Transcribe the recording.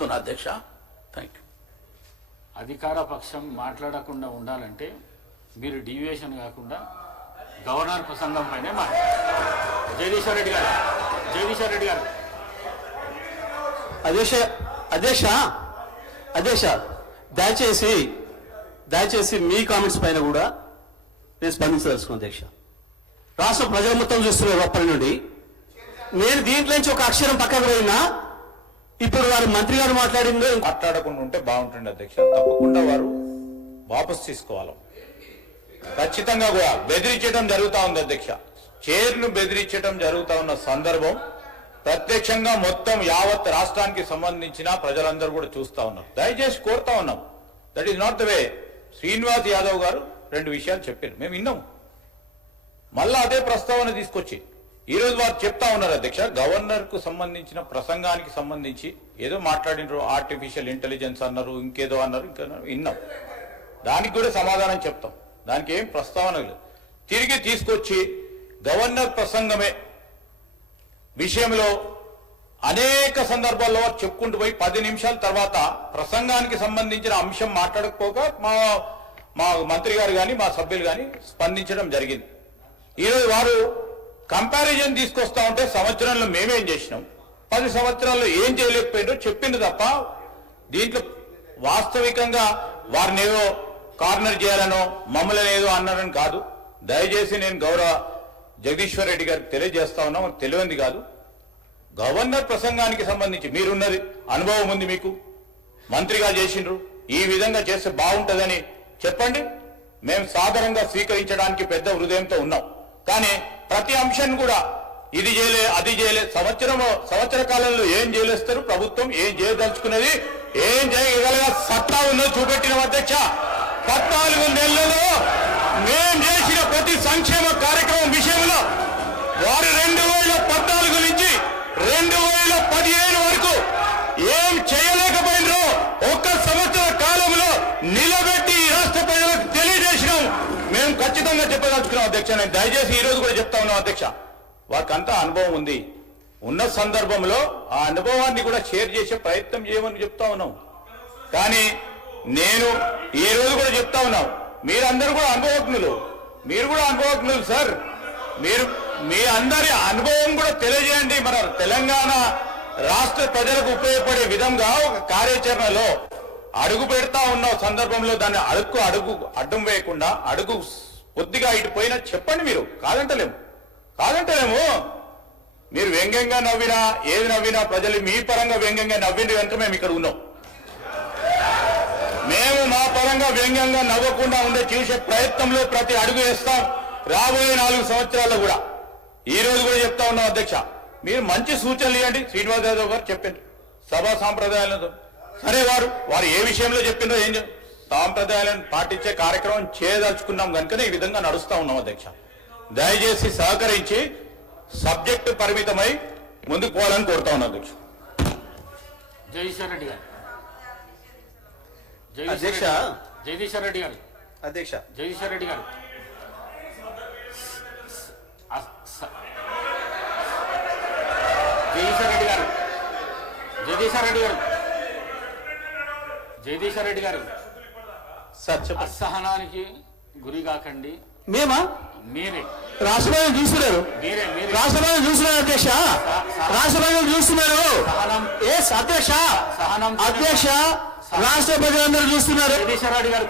చెప్తున్నా అధ్యక్ష. Thank you. అధికార పక్షం మాట్లాడకుండా ఉండాలంటే మీరు డీవియేషన్ కాకుండా గవర్నర్ ప్రసంగం పైనే మాట్లాడారు. జగదీశ్వర్ రెడ్డి గారు అధ్యక్ష దయచేసి మీ కామెంట్స్ పైన కూడా నేను స్పందించదలుచుకున్నాను అధ్యక్ష. రాష్ట్ర ప్రజలు మొత్తం చూస్తున్నారు అప్పటి నుండి. నేను దీంట్లో నుంచి ఒక అక్షరం పక్కకు పోయినా ఇప్పుడు వారు మంత్రి గారు మాట్లాడిందో మాట్లాడకుండా ఉంటే బాగుంటుంది అధ్యక్ష. తప్పకుండా వారు వాపసు తీసుకోవాలి. ఖచ్చితంగా కూడా బెదిరించడం జరుగుతూ ఉంది అధ్యక్ష. చైర్ను బెదిరించడం జరుగుతూ ఉన్న సందర్భం ప్రత్యక్షంగా మొత్తం యావత్ రాష్ట్రానికి సంబంధించిన ప్రజలందరూ కూడా చూస్తూ ఉన్నారు. దయచేసి కోరుతా ఉన్నాం. That is not the way. Srinivas Yadav గారు 2 విషయాలు చెప్పారు, మేము విన్నాము. మళ్ళా అదే ప్రస్తావన తీసుకొచ్చి ఈరోజు వారు చెప్తా ఉన్నారు అధ్యక్ష. గవర్నర్ కు సంబంధించిన ప్రసంగానికి సంబంధించి ఏదో మాట్లాడినారు, ఆర్టిఫిషియల్ ఇంటెలిజెన్స్ అన్నారు, ఇంకేదో అన్నారు, ఇంకా విన్నాం. దానికి కూడా సమాధానం చెప్తాం. దానికి ఏం ప్రస్తావన లేదు. తిరిగి తీసుకొచ్చి గవర్నర్ ప్రసంగమే విషయంలో అనేక సందర్భాల్లో చెప్పుకుంటూ పోయి 10 నిమిషాల తర్వాత ప్రసంగానికి సంబంధించిన అంశం మాట్లాడకపోగా మా మంత్రి గారు కానీ మా సభ్యులు కానీ స్పందించడం జరిగింది. ఈరోజు వారు కంపారిజన్ తీసుకొస్తా ఉంటే సంవత్సరంలో మేమేం చేసినాం, 10 సంవత్సరాల్లో ఏం చేయలేకపోయిందో చెప్పింది తప్ప దీంట్లో వాస్తవికంగా వారిని ఏదో కార్నర్ చేయాలనో మమ్మల్ని ఏదో అన్నారని కాదు. దయచేసి నేను గౌరవ జగదీశ్వర్ రెడ్డి గారికి తెలియజేస్తా ఉన్నాం, తెలియంది కాదు. గవర్నర్ ప్రసంగానికి సంబంధించి మీరున్నది అనుభవం ఉంది, మీకు మంత్రిగా చేసిండ్రు, ఈ విధంగా చేస్తే బాగుంటుందని చెప్పండి. మేము సాధారణంగా స్వీకరించడానికి పెద్ద హృదయంతో ఉన్నాం. కానీ ప్రతి అంశాన్ని కూడా ఇది చేయలే అది చేయలే, సంవత్సర కాలంలో ఏం చేయలేస్తారు, ప్రభుత్వం ఏం చేయదలుచుకున్నది, ఏం చేయగలగా సత్తా ఉన్నది చూపెట్టిన అధ్యక్ష. 14 నెలలలో మేం చేసిన ప్రతి సంక్షేమ కార్యక్రమం విషయంలో వారు 2014 నుంచి 2015 వరకు ఏం చేయలేకపోయినరో 1 సంవత్సర కాలంలో నిలబెట్టి రాష్ట్ర ప్రజలకు తెలియజేసినాం. మేము ఖచ్చితంగా చెప్పదలుచుకున్నాం అధ్యక్ష. నేను దయచేసి ఈ రోజు కూడా చెప్తా ఉన్నాం అధ్యక్ష. వారికంతా అనుభవం ఉంది. ఉన్న సందర్భంలో ఆ అనుభవాన్ని కూడా షేర్ చేసే ప్రయత్నం చేయమని చెప్తా ఉన్నాం. కానీ నేను ఈ రోజు కూడా చెప్తా ఉన్నాం, మీరందరూ కూడా అనుభవజ్ఞులు, మీరు కూడా అనుభవజ్ఞులు సార్. మీరు మీ అందరి అనుభవం కూడా తెలియజేయండి. మన తెలంగాణ రాష్ట్ర ప్రజలకు ఉపయోగపడే విధంగా ఒక కార్యాచరణలో అడుగు పెడతా ఉన్న సందర్భంలో దాన్ని అడుగు అడ్డం వేయకుండా అడుగు కొద్దిగా ఇటు పోయినా చెప్పండి. మీరు కాదంటలేము. మీరు వ్యంగ్యంగా నవ్వినా ఏది నవ్వినా ప్రజలు మీ పరంగా వ్యంగ్యంగా నవ్వింది కనుక మేము ఇక్కడ ఉన్నాం. మేము మా పరంగా వ్యంగ్యంగా నవ్వకుండా ఉండే చూసే ప్రయత్నంలో ప్రతి అడుగు వేస్తాం. రాబోయే 4 సంవత్సరాల్లో కూడా ఈ రోజు కూడా చెప్తా ఉన్నాం అధ్యక్ష. మీరు మంచి సూచనలు ఇవ్వండి. శ్రీనివాస్ యాదవ్ గారు చెప్పారు సభా సాంప్రదాయాలతో. సరే, వారు ఏ విషయంలో చెప్పిందో ఏం సాంప్రదాయాలను పాటించే కార్యక్రమం చేయదలుచుకున్నాం కనుకనే ఈ విధంగా నడుస్తా ఉన్నాం అధ్యక్ష. దయచేసి సహకరించి సబ్జెక్టు పరిమితమై ముందుకు పోవాలని కోరుతా ఉన్నాం అధ్యక్ష. జగదీశ్వర్ రెడ్డి గారు అసహనానికి గురి కాకండి. మీరే రాష్ట్రపతి చూస్తున్నారు, అధ్యక్ష. రాష్ట్రపతి చూస్తున్నారు అధ్యక్ష. రాష్ట్ర ప్రజలందరూ చూస్తున్నారు. జగదీశ్వర్ రెడ్డి గారు